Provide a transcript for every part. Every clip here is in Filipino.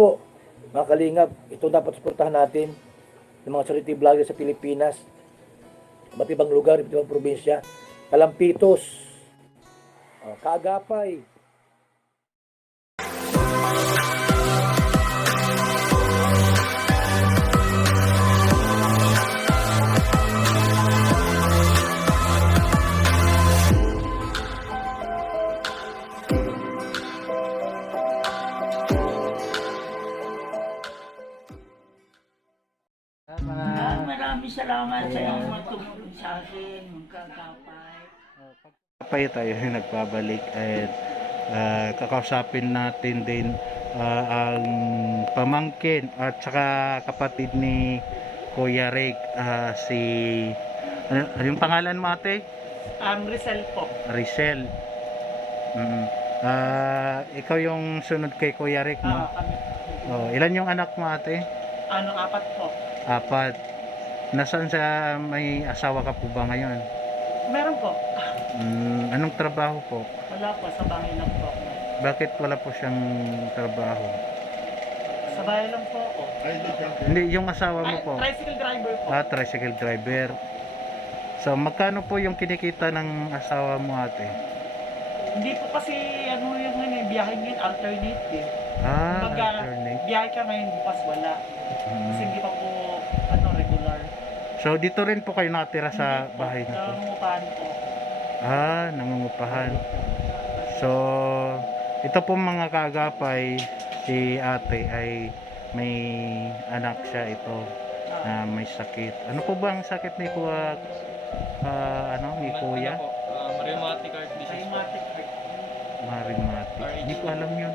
po, mga kalingap, ito dapat suportahan natin ng mga charity vlogger sa Pilipinas, iba't ibang lugar, iba't ibang probinsya, Kalampitos, Kaagapay. Maraming salamat sa iyong matulong sa akin, magkakapay. Kapay tayo nagpabalik at kakausapin natin din ang pamangkin at saka kapatid ni Kuya Rick, si ano yung pangalan mo ate? Rizal po. Rizal. Ikaw yung sunod kay Kuya Rick, no? Kami. Ilan yung anak mo ate? Apat po. Apat. Nasaan sa may asawa ka po ba ngayon? Meron po. Anong trabaho po? Wala po, sa bahay lang po. Bakit wala po siyang trabaho? Sa bahay lang po ako. Hindi, yung asawa mo po. Tricycle driver po. Tricycle driver. So, magkano po yung kinikita ng asawa mo ate? Hindi po kasi biyahe ngayon, alternate eh. Alternate. Biyahe ka ngayon, bukas wala. Kasi hindi pa po regular. So, dito rin po kayo natira sa bahay na to? Nangungupahan po. Nangungupahan. So, ito po mga kaagapay, si ate ay may anak siya ito na may sakit. Ano po ba ang sakit ni Kuya? Ni Kuya? Rheumatic heart disease. Rheumatic. Hindi ko alam yun.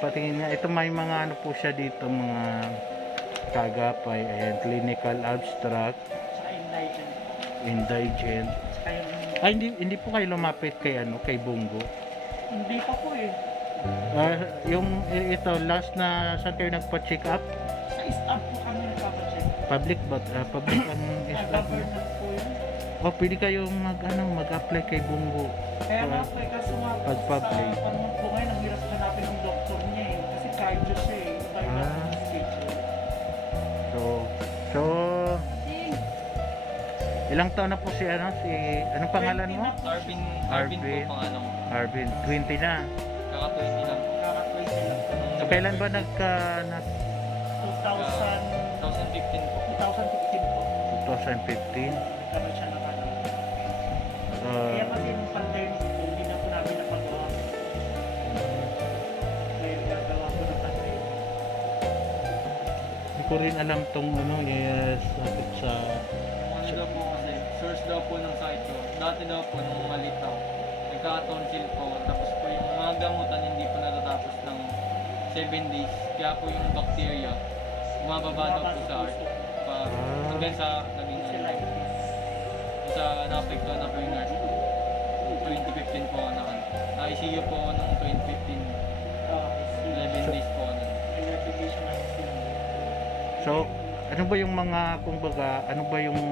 Patingin nga. Ito may mga ano po siya dito, mga kagapay. Ayan, clinical abstract. Saka Indigent. Saka Hindi po kayo lumapit kay kay Bungo. hindi pa po eh. Ito, last na saan kayo nagpa-check up? Sa staff po kami nagpapacheck. Public ang staff niyo? Government po yun. Pwede kayong mag-apply kay Bungo. Kaya nga po, kaso nga po Pag-public. sa panahon po ngayon, ang hirap hanapin ng doktor niya eh. Kasi cardio siya eh. Iba yung schedule. So, ilang taon na po anong pangalan mo? Arvin po pangalan ko. Arvin, 20 na. Kaka-20 lang. Kaka-20 lang po. So, kailan ba 2015 po. 2015 nagkaroon siya ng Kaya kasi nung pandemic po, hindi na po namin napagawa. Kaya gagawa po ng pandemic. Hindi ko rin alam tong sakit sa Ano daw po kasi, source daw po ng sakit ko. Dati daw po nung maliit ako, nagka-tonsil po. Tapos po yung mga gamutan hindi po natatapos ng 7 days. Kaya po yung bacteria, bumababa daw po sa heart. Hanggang sa naging naapektuhan na po yung heart. 2015 po ako na-ICU po ako nung 2015. 11 days po ako nun. So, ano ba yung mga, ano ba yung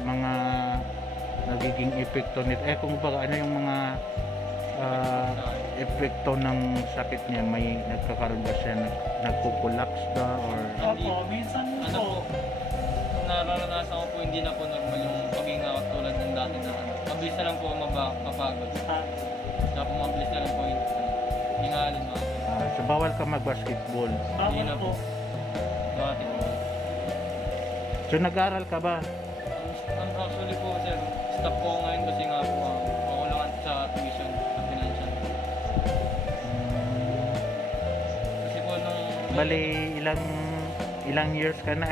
mga nagiging epekto nito? Ano yung mga epekto ng sakit niya? May nagkakaroon ba siya, nagko-collapse ba? Or Opo, minsan po. Nararanasan ko po hindi na po normal yung paghinga tulad ng dati na mabilis na lang po mapagod. Kaya po mabilis na lang po yung hingalan mo. so bawal ka mag-basketball. Bawal po. Dati po. So nag-aral ka ba? Actually po sir, stop po ako ngayon kasi nga po makulangan sa tuition, sa financial. Kasi po nung Bali, ilang years ka na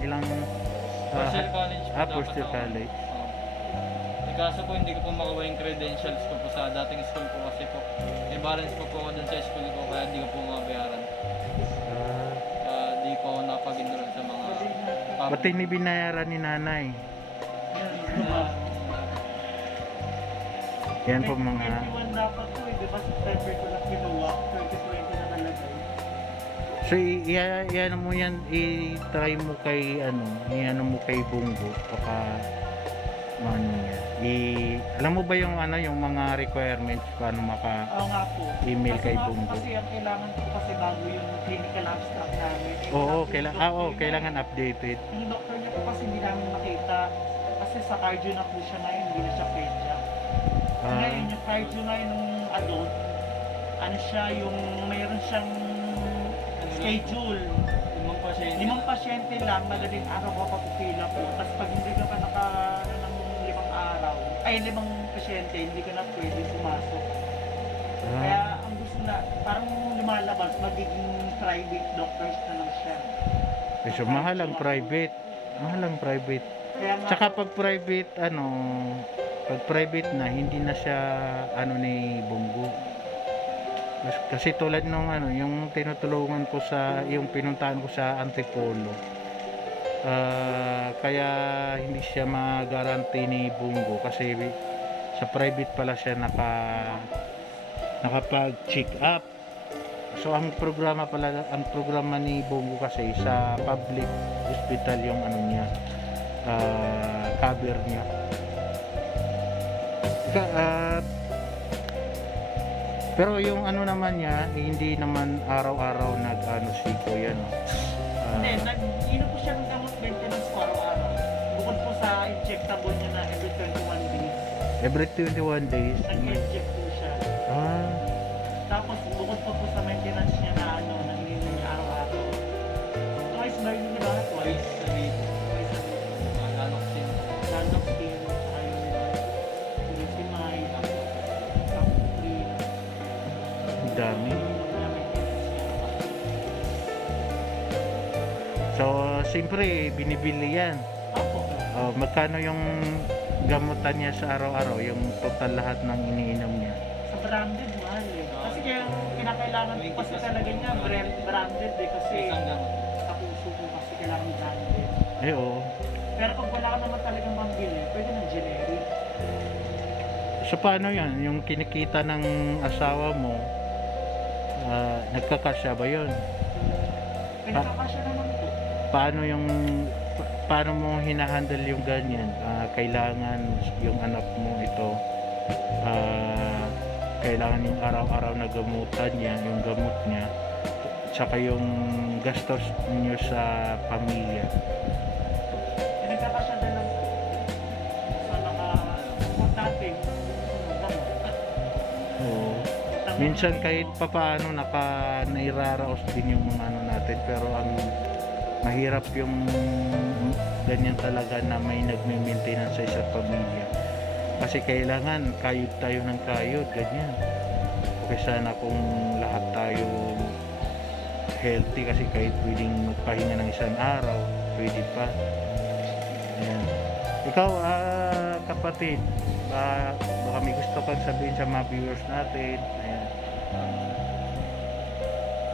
ilang first year college po dapat first year ako. college. Kaso po hindi ko po makuha yung credentials ko po sa dating school ko kasi po may balance po ako dun sa school ko kaya hindi ko po mabayaran. Di po ako napag-enroll sa mga Ba't hindi binayaran ni nanay? Yan po mga 21 dapat po eh. Diba September ko lang ginawa. 2020 na nalagay. So iyan mo yan, i-try mo kay Bungo baka niya. Alam mo ba yung ano, yung mga requirements paano Oo nga po. email Kasi kay nga po Bungo? kasi ang kailangan ko kasi bago yung clinical abstract namin. Oo, Yung kailangan updated. Yung doktor niya po kasi hindi namin makita. Kasi sa cardio na po siya ngayon, hindi na siya pedya. Ngayon, yung cardio ngayon ng adult, ano siya, yung mayroon siyang schedule. 5 pasyente. 5 pasyente lang, madaling araw ka papipila po. Tapos pag hindi ka pa naka ng 5 araw, ay 5 pasyente, hindi ka na pwede pumasok. Kaya ang gusto na, parang lumalabas, magiging private doctors na lang siya. So mahal ang private. Mahal ang private. Kaya nga, Tsaka pag private na, hindi na siya ano ni Bungo. Kasi tulad nung ano, yung tinutulungan ko yung pinuntahan ko sa Antipolo. Kaya hindi siya ma-guarantee ni Bungo kasi sa private pala siya nakapag-check up. So ang programa ni Bungo kasi sa public hospital yung ano niya, cover niya. Pero yung ano naman niya, hindi naman araw-araw nag-ano si Kuya, no? hindi, nag-ino po siya ng gamot maintenance po araw-araw. Bukod po sa injectable niya na every 21 days. Every 21 days. Nag-inject po siya. Tapos bukod po sa maintenance niya na ano, na ininom niya araw-araw. Twice ba yun, di ba? Twice a week. Twice a week. Lanoxin. Lanoxin, saka yung Furosemide, Captopril. Ang dami. So, siyempre, binibili yan. Opo. Magkano yung gamutan niya sa araw-araw? Yung total lahat ng iniinom niya? Sa branded, mahal eh. Kasi kaya kinakailangan ko kasi talaga niya branded eh. Kasi Isang gamot. sa puso ko kasi kailangan branded. Oo. Pero pag wala ka naman talagang pambili, pwede ng generic. So, paano yan? Yung kinikita ng asawa mo, nagkakasya ba yun? Pinakakasya naman po. Paano mo hinahandle yung ganyan? Kailangan yung anak mo ito, kailangan yung araw-araw na gamutan niya, yung gamot niya, tsaka yung gastos niyo sa pamilya. Pinagkakasya na lang po. So importante, gamot. Oo. Minsan kahit papaano nairaraos din yung mga ano natin, pero ang mahirap yung ganyan talaga na may nagme-maintenance sa isang pamilya. Kasi kailangan kayod tayo ng kayod, ganyan. Okay, sana kung lahat tayo healthy kasi kahit pwedeng magpahinga ng isang araw, pwede pa. Ayan. Ikaw, kapatid, baka may gusto kang sabihin sa mga viewers natin. Ayan.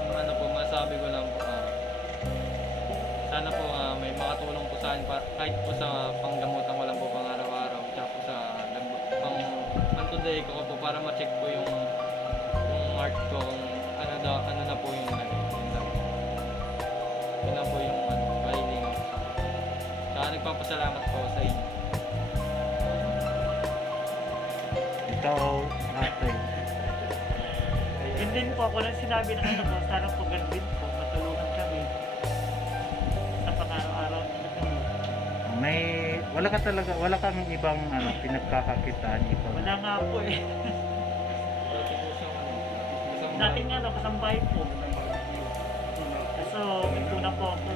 Ang ano po, masabi ko lang po, sana po may makatulong po sa akin kahit po sa panggamutan ko lang po pang araw-araw, tsaka po sa pang today ko po para ma-check po yung heart ko kung ano na po yung yun na po yung bahiling. Tsaka nagpapasalamat po sa inyo. Ikaw, ate. Yun din po, ako lang sinabi ng ano po, sana po din po, matulungan kami sa pang-araw-araw na kami. Wala kang ibang pinagkakakitaan ito. Wala nga po eh. Dati po sa Dating ano, kasambahay po. So, ito na po ako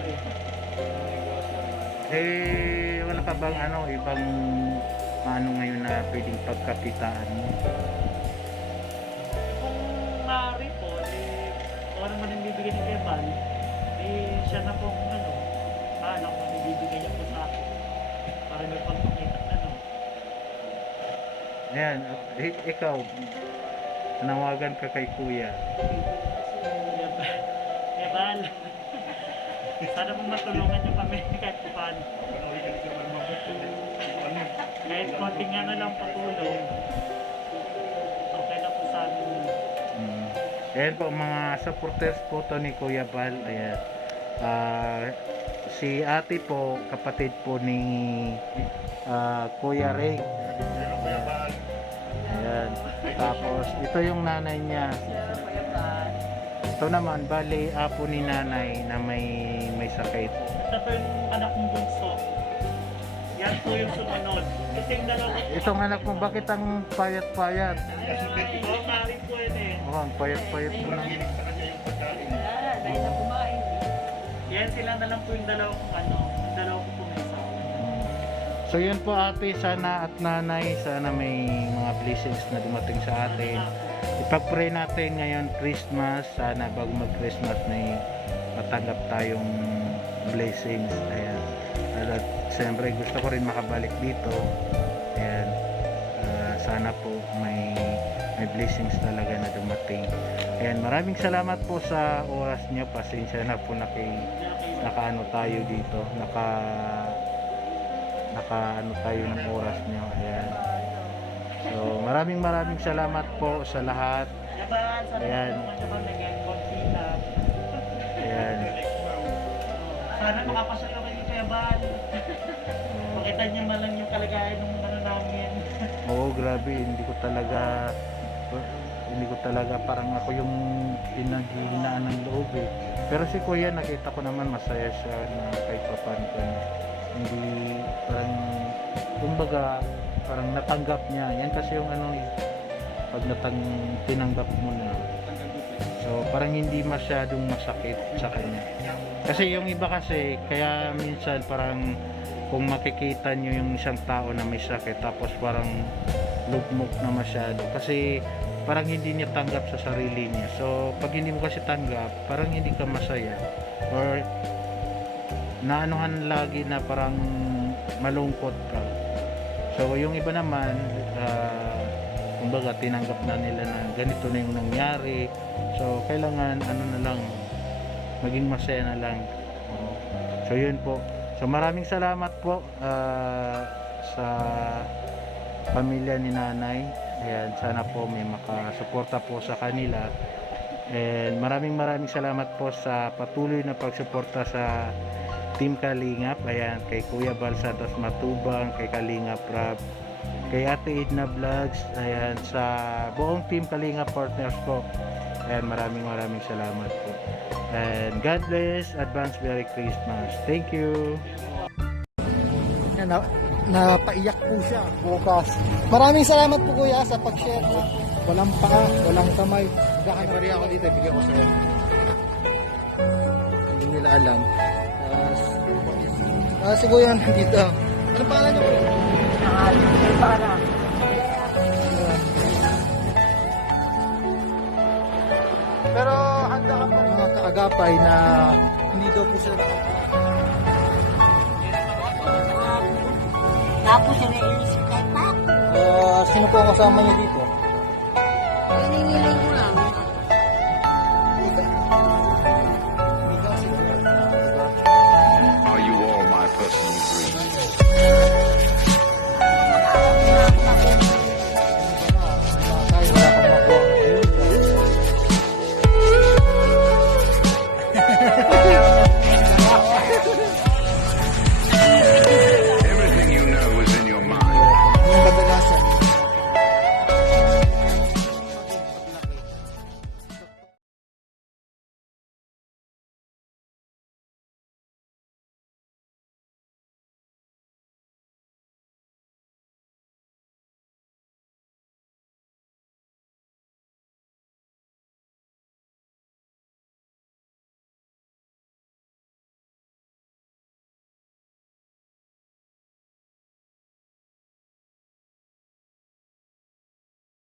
eh. Wala ka bang ibang ngayon na pwedeng pagkakitaan mo? Kung maaari po, kung ano man ang bibigyan ni Kebal, siya na po paano kung ibibigay niya po sa akin. Para may pagpakita Ayan, ikaw, nawagan ka kay Kuya. Kebal. Sana po matulungan niyo kami kahit paano. Kahit konting lang patulong. Okay na po sa amin. Ayan po mga supporters po to ni Kuya Bal. Ayan. Si ate po, kapatid po ni Kuya Ray. Tapos ito yung nanay niya. Ito naman, bali, apo ni nanay na may sakit. Ito po yung anak kong bunso. Yan po yung sumunod. Kasi yung dalawa ko. Itong anak mo, bakit ang payat-payat? Oo, maaaring po yun eh. Oh, ang payat-payat po ng... Yan sila na lang po yung dalawa kong yung dalawa ko po may asawa. So yun po ate, sana at nanay, sana may mga blessings na dumating sa atin. Ipag-pray natin ngayon Christmas, sana bago mag-Christmas may matanggap tayong blessings. Ayan. At siyempre gusto ko rin makabalik dito. Ayan. Sana po may blessings talaga na dumating. Ayan, maraming salamat po sa oras niyo. Pasensya na po nakaano tayo dito. Nakaano tayo ng oras niyo. Ayan. So, maraming salamat po sa lahat. Yaban, sana Ayan. naman naman naging konti na. Ayan. Sana makapasaya kayo kay Yaban. Makita niyo man lang yung kalagayan ng namin. Oo, grabe, hindi ko talaga parang ako yung pinaghihinaan ng loob eh. Pero si Kuya, nakita ko naman masaya siya na kahit paano ko hindi parang kumbaga parang natanggap niya. Yan kasi yung pag tinanggap mo na. So parang hindi masyadong masakit sa kanya. Kasi yung iba kasi, kaya minsan parang kung makikita nyo yung isang tao na may sakit tapos parang lugmok na masyado kasi parang hindi niya tanggap sa sarili niya. So pag hindi mo kasi tanggap, parang hindi ka masaya or naanuhan lagi na parang malungkot ka. So yung iba naman kumbaga tinanggap na nila na ganito na yung nangyari. So kailangan na lang maging masaya na lang. So yun po. So maraming salamat po sa pamilya ni nanay. Ayan, sana po may makasuporta po sa kanila. And maraming salamat po sa patuloy na pagsuporta sa Team Kalingap. Ayan, kay Kuya Bal Santos Matubang, kay Kalingap Rab, kay Ate Edna Vlogs, ayan, sa buong Team Kalingap partners po. Ayan, maraming salamat po. And God bless, advance Merry Christmas. Thank you. Napaiyak po siya bukas. Maraming salamat po kuya sa pag-share na walang paa, walang kamay. Magkakabari ako dito, bigyan ko sa'yo. Hindi nila alam. Si kuya nandito. Ano pangalan niyo kuya? Pero handa ka pa rin mga kaagapay na hindi daw po sila Tapos iniisip kahit pa ako. sino po ang kasama niyo dito? Hinihiling ko lang.